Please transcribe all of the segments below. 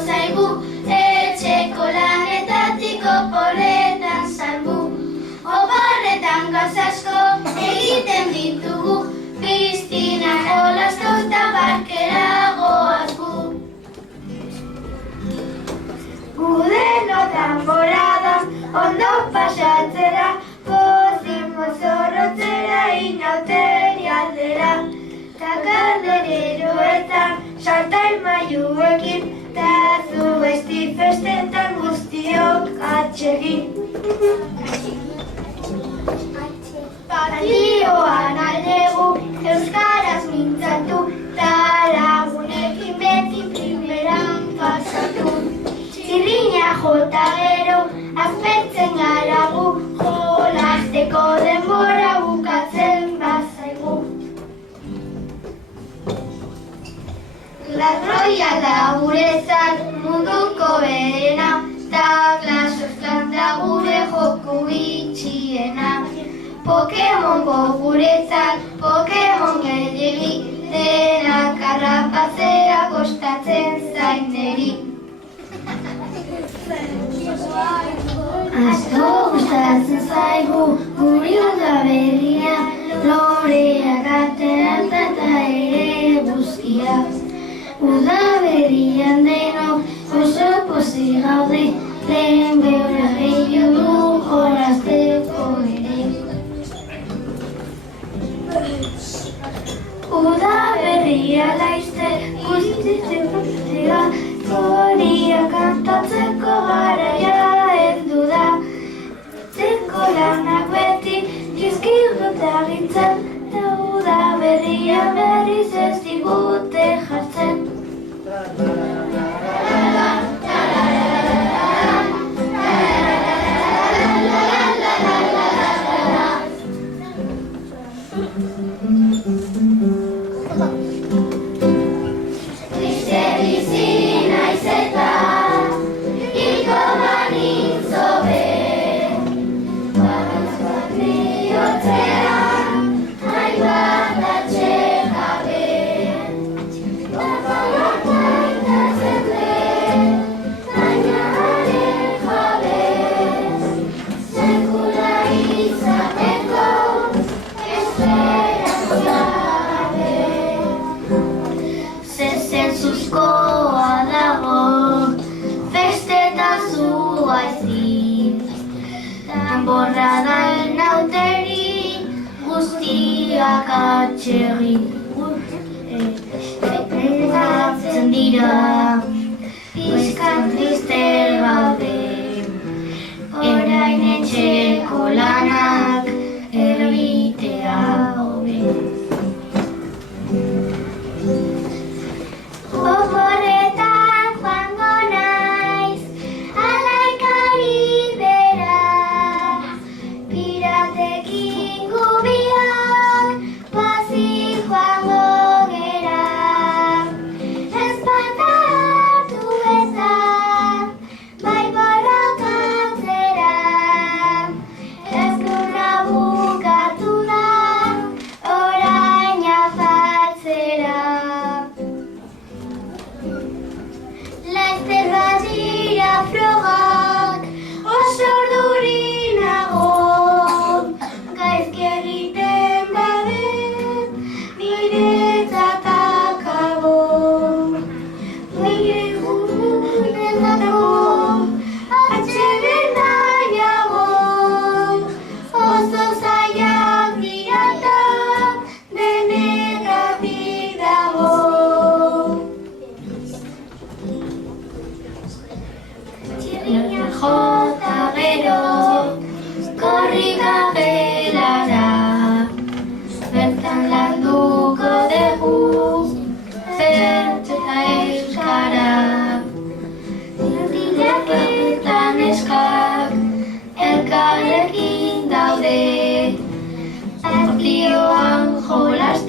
Zaigu, etxeko lanetatik oporretan salbu. Oporretan gauza asko egiten ditugu, piztina jolastu eta barkera goaz gu. Gudenotan boradan ondo pasatzera, pozik mozorrotzera inauteri aldera. Takaldereroetan saltai maiuekin, ta zu esti festetan guztiok atsegin. Patioan aldegu, euskaraz mintzatu, ta lagunekin beti primeran pasatu. Txirrina jota gero, azpertzen gara gu, jolasteko denbora bukatzen bazaigu. Ladroia da guretzat munduko berena, ta klasoz da gure joku bitxiena. Pokemongo guretzat, Pokemon gehiegi, denak harrapatzea kostatzen zaineri. Asko gustatzen zaigu guri udaberria, loreak atean eta ere guzkia. Udaberrian denok oso pozik gaude, lehen beura gehiago du jolasteko ere. Udaberria laizte guztitzea, zoria kantatzeko garaia heldu da. Zeko lanak beti dizkigute agintzen, eta udaberria berriz ez digute jartzen. Borradan nauteri guztiak atxerri Ezatzen dira pizkan triste gaude, orain etxeko lanak erbitea hobe. Oporretan joango naiz, alaikari bera, piratekin gubiak, pazik joan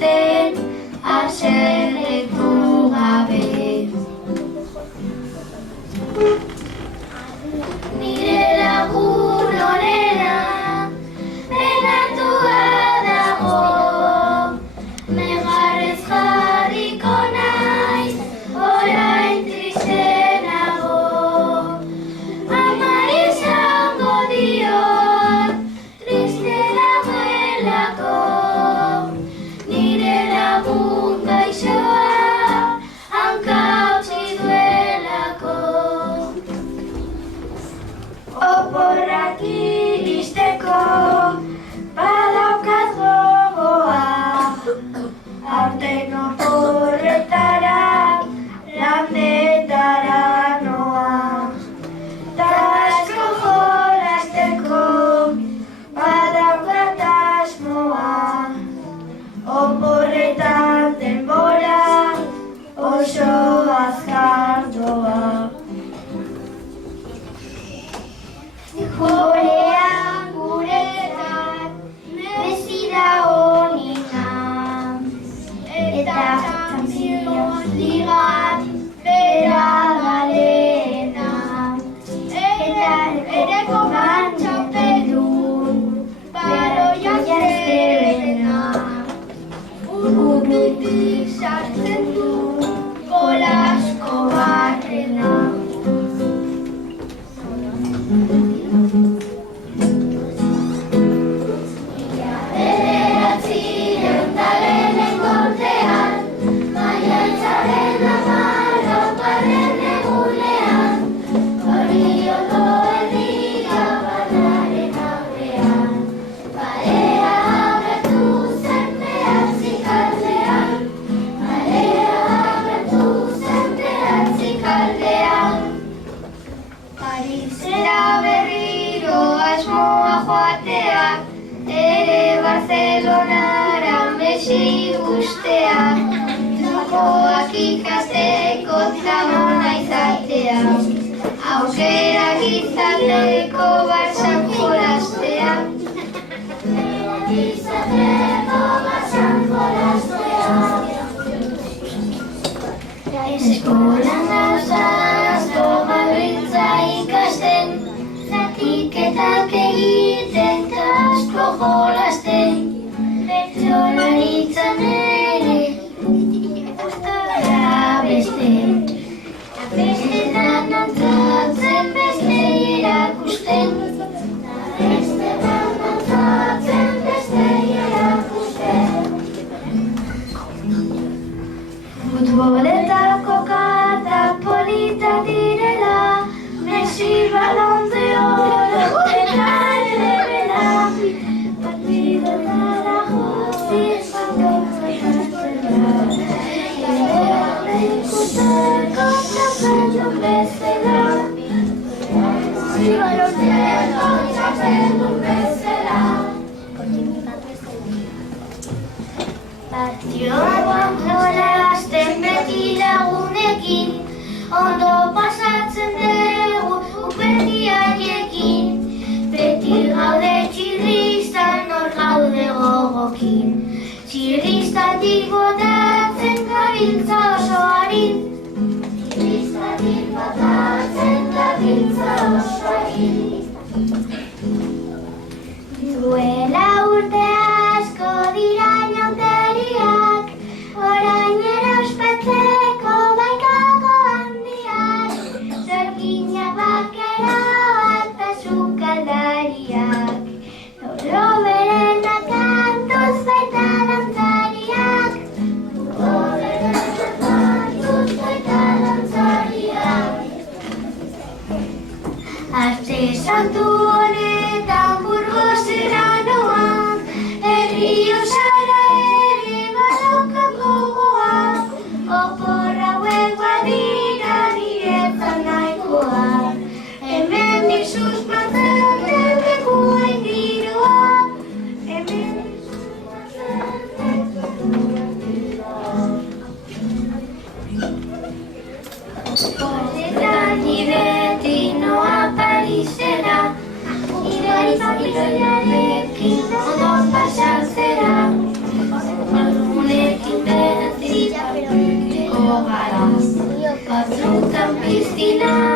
ikusten, haserretu gabe. Nire lagun horrela, benatua dago, negarrez jarriko naiz, orain tristenago. Amari esango diot, triste dagoelako, nire lagun gaixoa, hanka utzi duelako. Oporrak iristeko badaukat gogoa, aurten oporretara, landetara noa. Ta asko jolasteko badaukat asmoa, oporretan denbora oso azkar doa. Gurean guretan mesida honina, eta Champions Ligan bera galena, eta ereko txapeldun baroia jazterena, urrutik sartzen du golasko barrena. Parisera berriro asmoa joatea, ere Barcelonara Messi gustea, jokoak ikasteko tramona izatea, aukerak izateko Barçan jolastea. Eskolan gauzaz gabiltza ikasten, zatiketak egiten eta asko jolasten, bertsolaritzan ere gustora beste, bestetan antzatzen beste erakusten, bestetan antzatzen beste erakusten. Futboletako karta polita direla, Messi balon de oro eta ere bela, partidotara guztiz bandotzera, ere ikusteko txapeldun bezala, ikusteko txapeldun bezala. Partioan jolasten beti lagunekin, ondo pasatzen dugu beti haiekin, beti gaude txirristan hor gaude gogokin, txirristatik botatzen gabiltza oso harin, txirristatik botatzen gabiltza oso harin. Duela urte asko dira inauteriak, orain erospetzeko baikako handiak, zorginak bakeroak eta sukaldariak, oro berenak kantuz baita dantzariak, oro berenak kantuz baita dantzariak. Arte santu honetan Burgosera noa, Errioxara ere badaukat gogoa, opor hauek badira niretzat nahikoa, hemendik susmatzen lekuen giroa, hemendik susmatzen lekuen giroa. Horretan beti noa Parisera, nire familiarekin ondo pasatzera, Cristina.